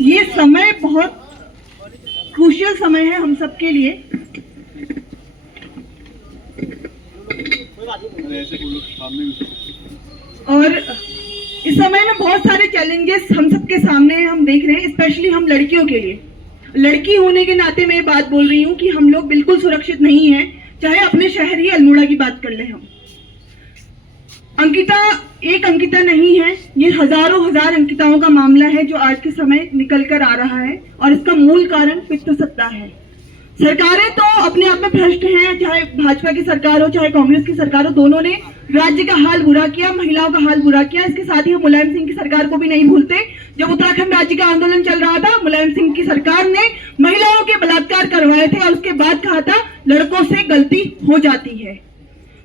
ये समय बहुत क्रूशियल समय है हम सबके लिए। और इस समय में बहुत सारे चैलेंजेस हम सबके सामने हैं, हम देख रहे हैं, स्पेशली हम लड़कियों के लिए। लड़की होने के नाते मैं ये बात बोल रही हूँ कि हम लोग बिल्कुल सुरक्षित नहीं हैं, चाहे अपने शहर ही अल्मोड़ा की बात कर ले हम। अंकिता एक अंकिता नहीं है, ये हजारों हजार अंकिताओं का मामला है जो आज के समय निकल कर आ रहा है, और इसका मूल कारण पितृसत्ता है। सरकारें तो अपने आप में भ्रष्ट हैं, चाहे भाजपा की सरकार हो चाहे कांग्रेस की सरकार हो, दोनों ने राज्य का हाल बुरा किया, महिलाओं का हाल बुरा किया। इसके साथ ही हम मुलायम सिंह की सरकार को भी नहीं भूलते। जब उत्तराखंड राज्य का आंदोलन चल रहा था, मुलायम सिंह की सरकार ने महिलाओं के बलात्कार करवाए थे और उसके बाद कहा था लड़कों से गलती हो जाती है।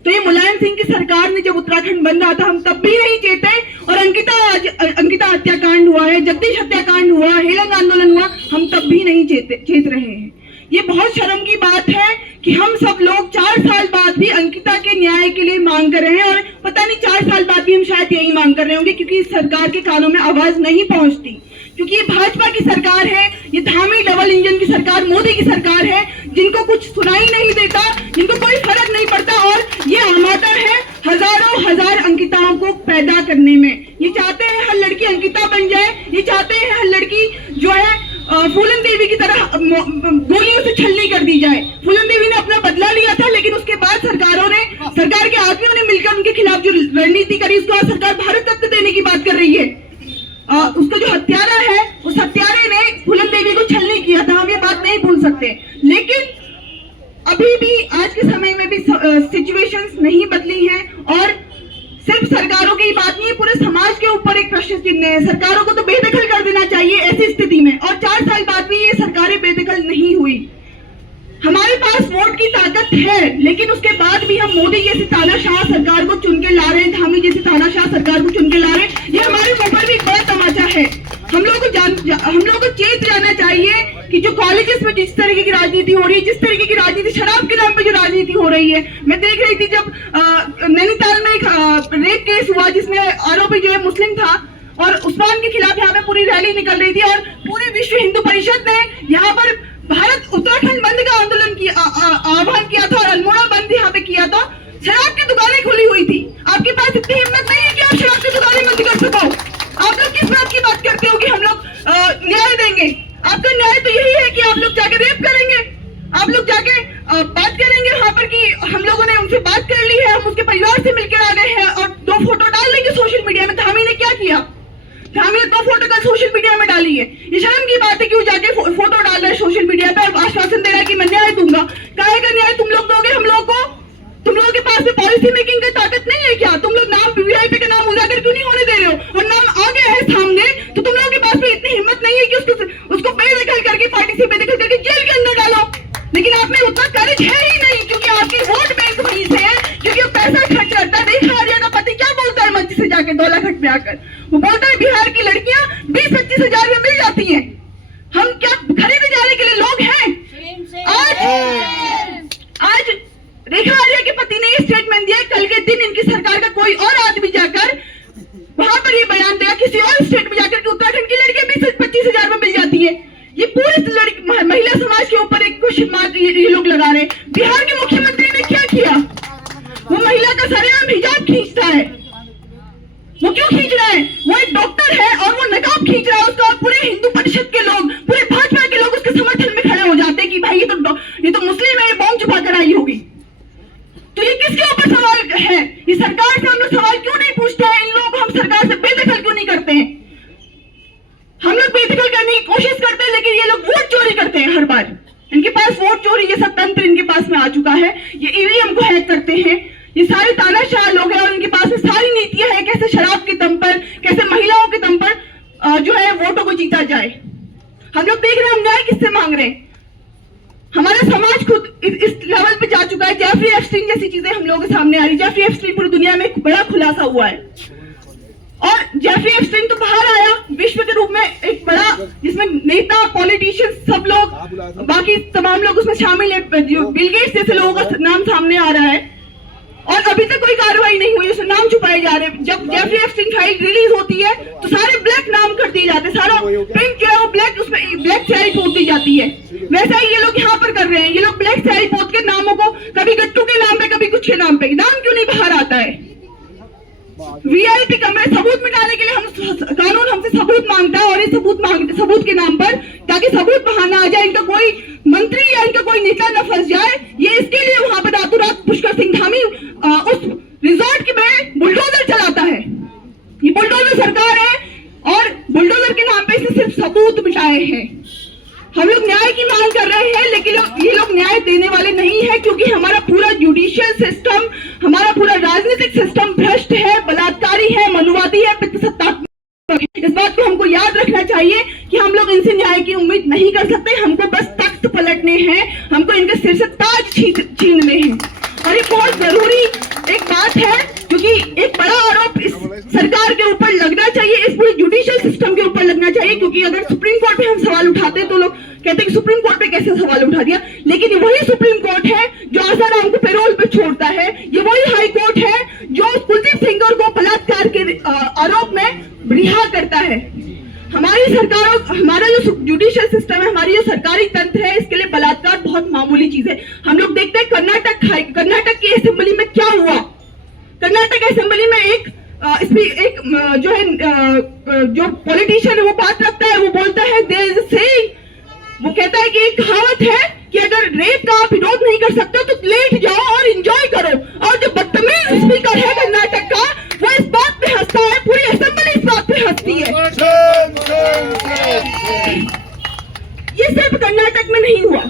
तो ये मुलायम सिंह की सरकार ने जब उत्तराखंड बन रहा था, हम तब भी नहीं चेते, और अंकिता हत्याकांड हुआ है, जगदीश हत्याकांड हुआ, हेलंग आंदोलन हुआ, हम तब भी नहीं चेत रहे हैं। ये बहुत शर्म की बात है कि हम सब लोग 4 साल बाद भी अंकिता के न्याय के लिए मांग कर रहे हैं, और पता नहीं 4 साल बाद भी हम शायद यही मांग कर रहे होंगे, क्योंकि इस सरकार के कानों में आवाज नहीं पहुंचती। क्योंकि ये भाजपा की सरकार है, ये धामी डबल इंजन की सरकार, मोदी की सरकार है, जिनको कुछ सुनाई नहीं देता, जिनको कोई फर्क नहीं पड़ता, और ये आमादा है हजारों हजार अंकिताओं को पैदा करने में। ये चाहते हैं हर लड़की अंकिता बन जाए, ये चाहते हैं हर लड़की जो है फूलन देवी की तरह गोलियों से छलनी कर दी जाए। फूलन देवी ने अपना बदला लिया था, लेकिन उसके बाद सरकार के आदमियों ने मिलकर उनके खिलाफ जो रणनीति करी, उसके बाद सरकार भारत रत्न देने की बात कर रही है। उसका जो हत्यारा है, उस हत्यारे ने फूलन देवी को छलनी किया था, हम ये बात नहीं भूल सकते। लेकिन अभी भी आज के समय में भी सिचुएशंस नहीं बदली हैं, और सिर्फ सरकारों की बात नहीं है, पूरे समाज के ऊपर एक प्रश्न चिन्ह है। सरकारों को तो बेदखल कर देना चाहिए ऐसी स्थिति में, और 4 साल बाद भी ये सरकारें बेदखल नहीं हुई। हमारे पास वोट की ताकत है, लेकिन उसके बाद भी हम मोदी जैसी तानाशाह सरकार को चुन के ला रहे हैं, धामी जैसी तानाशाह सरकार को चुन के ला रहे हैं। ये हमारे ऊपर भी एक बड़ा तमाचा है। हम लोगों को चेत जाना चाहिए कि जो कॉलेजेस में जिस तरीके की राजनीति हो रही है, जिस तरीके की राजनीति शराब के नाम पे जो राजनीति हो रही है, मैं देख रही थी जब नैनीताल में एक रेप केस हुआ जिसमें आरोपी जो है मुस्लिम था, और उस्मान के खिलाफ यहाँ पे पूरी रैली निकल रही थी, और पूरे विश्व हिंदू परिषद ने यहाँ पर भारत उत्तराखंड बंद का आंदोलन किया, आह्वान किया था, और अल्मोड़ा बंद यहाँ पे किया था। शराब की दुकानें खुली हुई थी। आपके पास इतनी हिम्मत नहीं है कि आप शराब की दुकानें बंद कर सको। आप लोग किस बात की बात करते हो कि हम लोग न्याय देंगे? आपका न्याय तो यही है कि आप लोग जाके रेप करेंगे, आप लोग जाके बात करेंगे वहां पर कि हम लोगों ने उनसे बात कर ली है, हम उसके परिवार से मिलकर आ गए हैं, और 2 फोटो डाल देंगे सोशल मीडिया में। धामी ने क्या किया? धामी ने 2 फोटो कल सोशल मीडिया में डाली है। ये शर्म की बात है कि वो जाके फोटो डाल रहे हैं सोशल मीडिया पे, और आश्वासन दे रहा है कि मैं न्याय दूंगा। काहे का न्याय तुम लोग दोगे हम लोग को? तुम लोगों के पास में पॉलिसी मेकिंग की ताकत नहीं है क्या? तुम लोग नाम वीआईपी का नाम उजागर क्यों नहीं होने दे रहे हो? और नाम आ गया है सामने, तो तुम लोगों के पास में इतनी हिम्मत नहीं है कि उसको बेदखल करके, पार्टी से बेदखल करके जेल के अंदर डालो। लेकिन आप में उतना करेज है ही नहीं, क्योंकि आपकी वोट बैंक वहीं से है, क्योंकि वो पैसा खर्च करता है। रेखा आर्या का पति क्या बोलता है मंच से जाके दौलाघाट में आकर? वो बोलता है बिहार की लड़कियां 20-25 हजार में मिल जाती हैं। हम क्या खरीदे जाने के लिए लोग हैं? आज रेखा आर्या के पति ने ये स्टेटमेंट दिया, कल के दिन इनकी सरकार का कोई और आदमी जाकर वहां पर ये बयान दिया किसी और स्टेट में जाकर कि उत्तराखंड की लड़कियां 20-25 हजार में मिल जाती है। ये पूरी महिला समाज के ऊपर एक क्वेश्चन मार्क ये लोग लगा रहे हैं। बिहार के मुख्यमंत्री ने क्या किया? वो महिला का सरेआम हिजाब खींचता है। वो क्यों खींच रहा है? वो एक डॉक्टर है और वो नकाब खींच रहा है उसका, और पूरे हिंदू परिषद के लोग, पूरे भाजपा के लोग उसके समर्थन में खड़े हो जाते हैं कि भाई ये तो मुस्लिम है, ये बॉम्ब छुपा कर आई होगी। तो ये किसके ऊपर सवाल है? ये सरकार से हम लोग सवाल क्यों नहीं पूछते हैं? इन लोगों को हम सरकार से बेदखल क्यों नहीं करते हैं? हम लोग बेदखल करने की कोशिश करते हैं, लेकिन ये लोग वोट चोरी करते हैं हर बार। इनके पास वोट चोरी जैसा तंत्र इनके पास में आ चुका है। ये ईवीएम को हैक करते हैं, ये सारे तानाशाह लोग हैं, और इनके पास में सारी नीतियां हैं कैसे शराब के दम पर, कैसे महिलाओं के दम पर जो है वोटों को जीता जाए। हम लोग देख रहे हैं हम न्याय किससे मांग रहे हैं। हमारा समाज खुद इस लेवल पे जा चुका है। जेफरी एप्स्टीन जैसी चीजें हम लोगों के सामने आ रही है। जेफरी एप्स्टीन पूरी दुनिया में एक बड़ा खुलासा हुआ है, और जेफरी एप्स्टीन तो बाहर आया विश्व के रूप में एक बड़ा, जिसमें नेता, पॉलिटिशियन, सब लोग, बाकी तमाम लोग उसमें शामिल है। बिल गेट्स जैसे लोगों का नाम सामने आ रहा है, और अभी तक कोई कार्रवाई नहीं हुई, उसमें नाम छुपाए जा रहे हैं। जब जेफरी एप्स्टीन फाइल रिलीज होती है तो सारे ब्लैक नाम कर दिए जाते हैं, सारा प्रिंट जो है वो स्याही पोत दी जाती है, वैसा ही ये लोग यहाँ पर कर रहे हैं। ये लोग ब्लैक स्याही पोत के नामों को कभी गट्टू के नाम पे, कभी कुछ के नाम पे, नाम क्यों नहीं बाहर आता है? वीआईपी कमरे सबूत मिटाने के लिए हम कानून हमसे सबूत मांगता है, और इस सबूत के नाम पर, ताकि सबूत बाहर ना आ जाए, इनका कोई मंत्री या इनका कोई नेता न फंस जाए, ये इसके लिए वहां पर रातों रात पुष्कर सिंह धामी उस रिजॉर्ट के में बुलडोजर चलाता है। ये बुलडोजर सरकार है, और बुलडोजर के नाम पे इसने सिर्फ सबूत मिटाए हैं। हम लोग न्याय की मांग कर रहे हैं, लेकिन ये लोग न्याय देने वाले नहीं है, क्योंकि हमारा पूरा जुडिशियल सिस्टम, हमारा पूरा राजनीतिक सिस्टम भ्रष्ट है, बलात्कारी है, मनुवादी है, पितृसत्तात्मक है। इस बात को हमको याद रखना चाहिए कि हम लोग इनसे न्याय की उम्मीद नहीं कर सकते। हमको बस तख्त पलटने हैं, हमको इनके सिर से ताज छीनने हैं। और ये बहुत जरूरी एक बात है, क्योंकि एक बड़ा आरोप इस सरकार के ऊपर लगना चाहिए, इस पूरे जुडिशियल सिस्टम के ऊपर लगना चाहिए, क्योंकि अगर सुप्रीम कोर्ट पे हम सवाल उठाते तो लोग कहते हैं कि सुप्रीम कोर्ट पे कैसे सवाल उठा दिया, लेकिन वही सुप्रीम कोर्ट है जो आसाराम को पैरोल पे छोड़ता है। ये वही हाई कोर्ट है जो कुलदीप सिंगर को बलात्कार के आरोप में रिहा करता है। हमारी सरकार, हमारा जो जुडिशियल सिस्टम है, हमारी जो सरकारी तंत्र है, इसके लिए बलात्कार बहुत मामूली चीज है। हम लोग देखते हैं कर्नाटक की असेंबली में क्या हुआ। कर्नाटक असेंबली में एक जो है जो पॉलिटिशियन है वो बात रखता है, वो बोलता है देयर इज अ सेइंग, वो कहता है कि एक कहावत है कि अगर रेप का आप विरोध नहीं कर सकते तो लेट जाओ और एंजॉय करो। और जो बदतमीज स्पीकर है कर्नाटक का, वो इस बात पे हंसता है, पूरी असेंबली इस बात पे हंसती है। ये सिर्फ कर्नाटक में नहीं हुआ।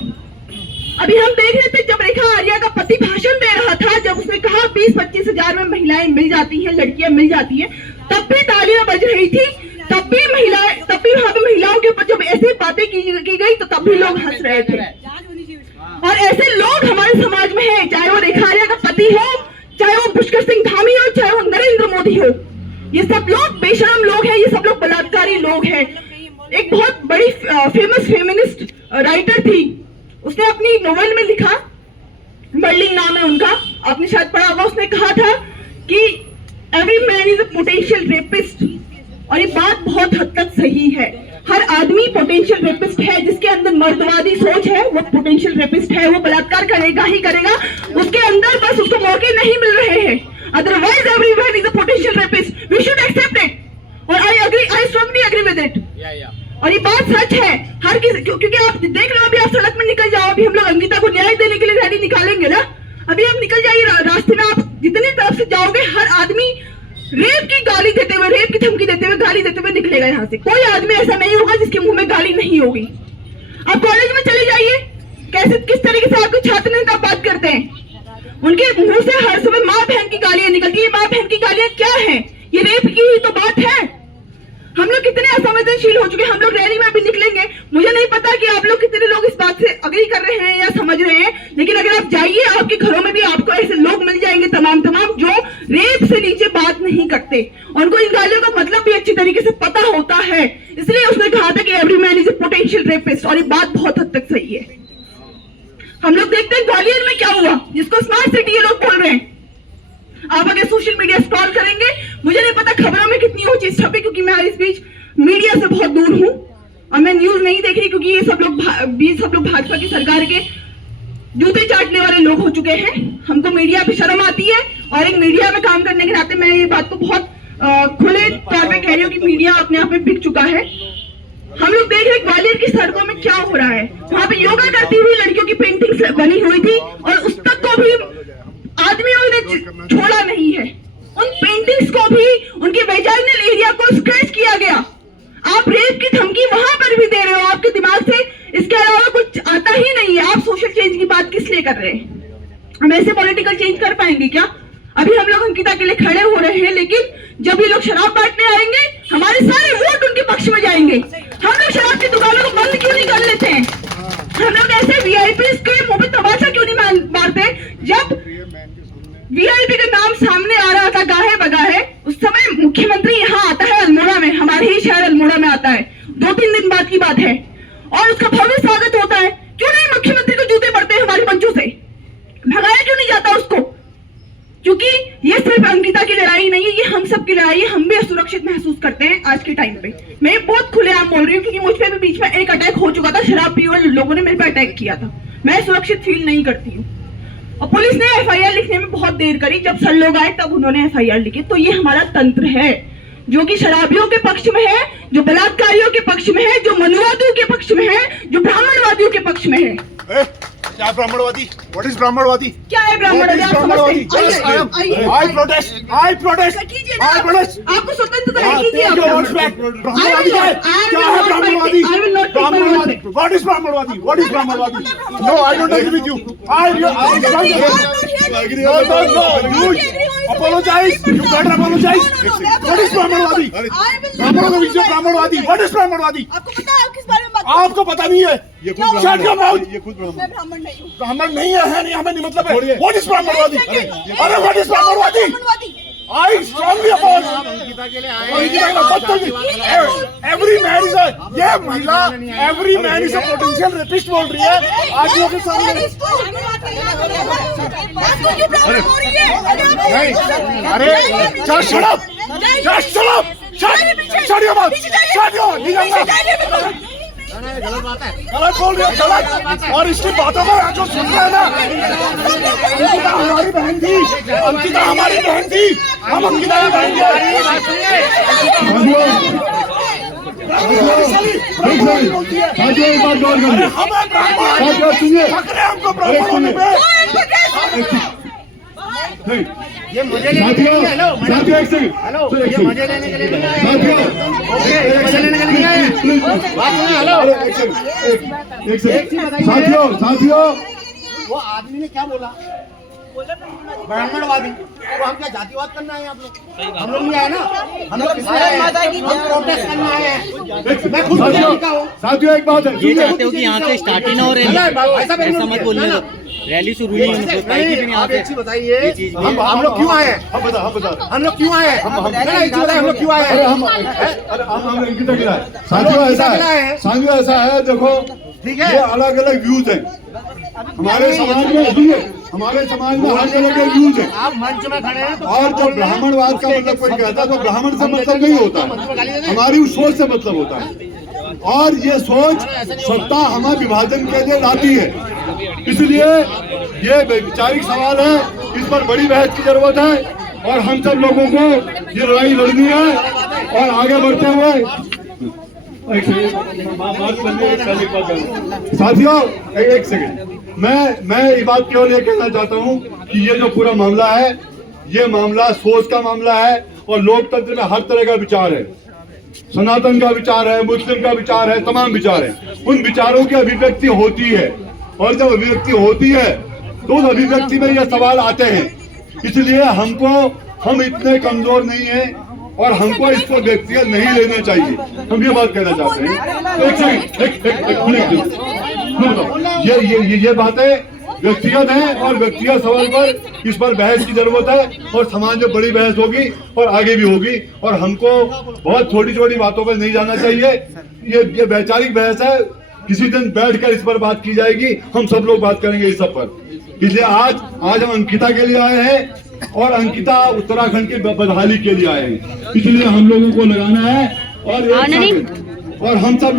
अभी हम देख रहे थे जब रेखा आर्या का पति भाषण दे रहा था, जब उसने कहा 20-25 हजार में महिलाएं मिल जाती हैं, लड़कियां मिल जाती हैं, तब भी तालियां बज रही थी, तब भी वहां पे महिलाओं के ऊपर जब ऐसी बातें की गई तो तब भी लोग हंस रहे थे। और ऐसे लोग हमारे समाज में हैं, चाहे वो रेखा आर्या का पति हो, चाहे वो पुष्कर सिंह धामी हो, चाहे वो नरेंद्र मोदी हो। ये सब लोग बेशरम लोग हैं, ये सब लोग बलात्कारी लोग हैं। एक बहुत बड़ी फेमस फेमिनिस्ट राइटर थी, उसने अपनी नोवेल में लिखा, बर्लिंग नाम है उनका, आपने शायद पढ़ा होगा। उसने कहा था कि every man is a potential rapist, और ये बात बहुत हद तक सही है। हर आदमी पोटेंशियल रेपिस्ट है, जिसके अंदर मर्दवादी सोच है वो पोटेंशियल रेपिस्ट है, वो बलात्कार करेगा ही करेगा, उसके अंदर बस उसको मौके नहीं मिल रहे हैं। Otherwise everyone is a potential rapist, we should accept it, और I strongly agree with it. और ये बात सच है, हर किसी, क्योंकि आप देख रहे हो, अभी आप सड़क में निकल जाओ, अभी हम लोग अंकिता को न्याय देने के लिए रैली निकालेंगे ना, अभी आप निकल जाइए रास्ते में, आप जितनी तरफ से जाओगे, हर आदमी रेप की गाली देते हुए, रेप की धमकी देते हुए, गाली देते हुए निकलेगा यहाँ से। कोई आदमी ऐसा नहीं होगा जिसके मुंह में गाली नहीं होगी। आप कॉलेज में चले जाइए, कैसे किस तरीके से आपके छात्र नेता बात करते हैं, उनके मुंह से हर समय माँ बहन की गालियां निकलती है। माँ बहन की गालियां क्या है? ये रेप की ही तो बात है। हम लोग कितने असंवेदनशील हो चुके हैं। हम लोग रैली में भी निकलेंगे, मुझे नहीं पता कि आप लोग कितने लोग इस बात से अग्री कर रहे हैं या समझ रहे हैं, लेकिन अगर आप जाइए, आपके घरों में भी आपको ऐसे लोग मिल जाएंगे तमाम जो रेप से नीचे बात नहीं करते, उनको इन गालियों का मतलब भी अच्छी तरीके से पता होता है। इसलिए उसने कहा था कि every man is a potential rapist, और ये बात बहुत हद तक सही है। हम लोग देखते हैं ग्वालियर में क्या हुआ, जिसको स्मार्ट सिटी ये लोग बोल रहे हैं। आप अगर सोशल मीडिया स्क्रॉल करेंगे, मुझे नहीं पता खबरों में कितनी वो चीज छपी, क्योंकि मैं इस बीच मीडिया से बहुत दूर हूं और मैं न्यूज नहीं देख रही, क्योंकि ये सब लोग भाजपा की सरकार के जूते चाटने वाले लोग हो चुके हैं। हमको मीडिया पे शर्म आती है, और एक मीडिया में काम करने के नाते मैं ये बात को बहुत खुले तौर पे कह रही हूँ कि मीडिया अपने आप में बिक चुका है। हम लोग देख रहे हैं ग्वालियर की सड़कों में क्या हो रहा है। वहां पे योगा करती हुई लड़कियों की पेंटिंग्स बनी हुई थी, और उस तक को भी आदमियों ने छोड़ा नहीं है। उन पेंटिंग्स को भी, उनके वेजाइनल एरिया को स्क्रैच किया गया। आप रेप की धमकी वहां पर भी दे रहे हो, आपके दिमाग से इसके अलावा कुछ आता ही नहीं है। आप सोशल चेंज की बात किस लिए कर रहे हैं? हम ऐसे पॉलिटिकल चेंज कर पाएंगे क्या? अभी हम लोग अंकिता के लिए खड़े हो रहे हैं, लेकिन जब ये लोग शराब बांटने आएंगे, हमारे सारे वोट उनके पक्ष में जाएंगे। हम लोग शराब की दुकानों को बंद क्यों नहीं कर लेते हैं? हम लोग ऐसे वीआईपी के मुंह में तमाचा क्यों नहीं मारते? जब वीआईपी का नाम सामने आ रहा था गाहे बगाहे, उस समय मुख्यमंत्री यहाँ आता है अल्मोड़ा में, हमारे ही शहर अल्मोड़ा में आता है, 2-3 दिन बाद की बात है, और उसका भव्य स्वागत होता है। क्यों नहीं मुख्यमंत्री को जूते पड़ते हैं हमारे मंचों से? भगाया क्यों नहीं जाता उसको? क्योंकि ये सिर्फ अंकिता की लड़ाई नहीं है, ये हम सब की लड़ाई है। हम भी असुरक्षित महसूस करते हैं आज के टाइम पे। मैं बहुत खुलेआम बोल रही हूँ, क्योंकि मुझ पे भी बीच में एक अटैक हो चुका था। लोगों ने मेरे पे अटैक किया था। मैं सुरक्षित फील नहीं करती हूँ। और पुलिस ने एफआईआर लिखने में बहुत देर करी। जब सर लोग आए तब उन्होंने एफआईआर लिखी। तो ये हमारा तंत्र है जो कि शराबियों के पक्ष में है, जो बलात्कारियों के पक्ष में है, जो मनुवादियों के पक्ष में है, जो ब्राह्मणवादियों के पक्ष में है। क्या ब्राह्मणवादी? What is ब्राह्मणवादी? क्या है ब्राह्मणवादी? आप समझते हैं? I protest. आपको स्वतंत्रता है, कीजिए आप। ब्राह्मणवादी क्या है? क्या है ब्राह्मणवादी? ब्राह्मणवादी. What is ब्राह्मणवादी? What is ब्राह्मणवादी? No, I don't agree with you. No. You apologize. You better apologize. What is ब्राह्मणवादी? ब्राह्मणवादी. What is ब्राह्मणवादी? आपको पता है आप किस बारे में बात? आपको पता नहीं है? Shut your mouth. मैं ब्राह्मण नहीं हूँ। ब्राह्मण नहीं है नहीं, हमें नहीं मतलब है। What is ब्राह्मणवादी? अरे what is ब्राह्मणवादी? I strongly oppose. Every man is a, ये महिला every man is a potential rapist बोल रही है आदमियों के सामने। नहीं, अरे just shut up, shut your mouth, गलत बात है, गलत बोल रही है, गलत। और इसकी बातों को जो सुन रहे हैं ना, अंकिता हमारी बहन थी, अंकिता हमारी बहन थी, हम अंकिता की बहन हमको ब्राह्मण होने पे। ये मजे लेने के लिए हेलो ये मजे लेने के लिए मजे लेने के लिए आए हैं। बात सुनो, हेलो साथियों वो आदमी ने क्या बोला? ब्राह्मणवादी। वो हम क्या जातिवाद करना है? आप लोग हम लोग नहीं आए ना, हम लोग प्रोटेस्ट करना आए हैं। मैं खुद साथियों एक बात है, ये चाहते हो कि यहाँ से स्टार्ट ही ना हो रैली, ऐसा मत बोलने दो। रैली शुरू हुई नहीं पाएगी भी नहीं। आप एक चीज बताइए, हम लोग क्यों आए हैं? हम लोग क्यों आए हैं? हम लोग क्यों आए हैं? साथियों ऐसा है, देखो ठीक है, ये अलग अलग व्यूज है हमारे समाज में अलग अलग व्यूज है। आप मंच में खड़े हैं और जब ब्राह्मणवाद का मतलब कोई कहता है तो ब्राह्मण से मतलब नहीं होता है, हमारी उस सोच से मतलब होता है। और ये सोच सत्ता हमें विभाजन के लिए लाती है, इसलिए ये वैचारिक सवाल है, इस पर बड़ी बहस की जरूरत है। और हम सब लोगों को ये लड़ाई लड़नी है और आगे बढ़ते हुए। साथियों एक सेकंड, मैं ये बात केवल ये कहना चाहता हूँ कि ये जो पूरा मामला है, ये मामला सोच का मामला है। और लोकतंत्र में हर तरह का विचार है, सनातन का विचार है, मुस्लिम का विचार है, तमाम विचार है। उन विचारों की अभिव्यक्ति होती है और जब अभिव्यक्ति होती है तो उस अभिव्यक्ति में ये सवाल आते हैं। इसलिए हम इतने कमजोर नहीं हैं और हमको इसको व्यक्तिगत नहीं लेना चाहिए, हम ये बात कहना चाहते हैं। ये बातें व्यक्तिगत हैं और व्यक्तिगत सवाल पर इस पर बहस की जरूरत है और समाज में बड़ी बहस होगी और आगे भी होगी। और हमको बहुत छोटी छोटी बातों पर नहीं जाना चाहिए। ये वैचारिक बहस है, किसी दिन बैठकर इस पर बात की जाएगी, हम सब लोग बात करेंगे इस सब पर। इसलिए आज हम अंकिता के लिए आए हैं और अंकिता उत्तराखंड की बदहाली के लिए आए हैं, इसलिए हम लोगों को लगाना है और हम सब लोग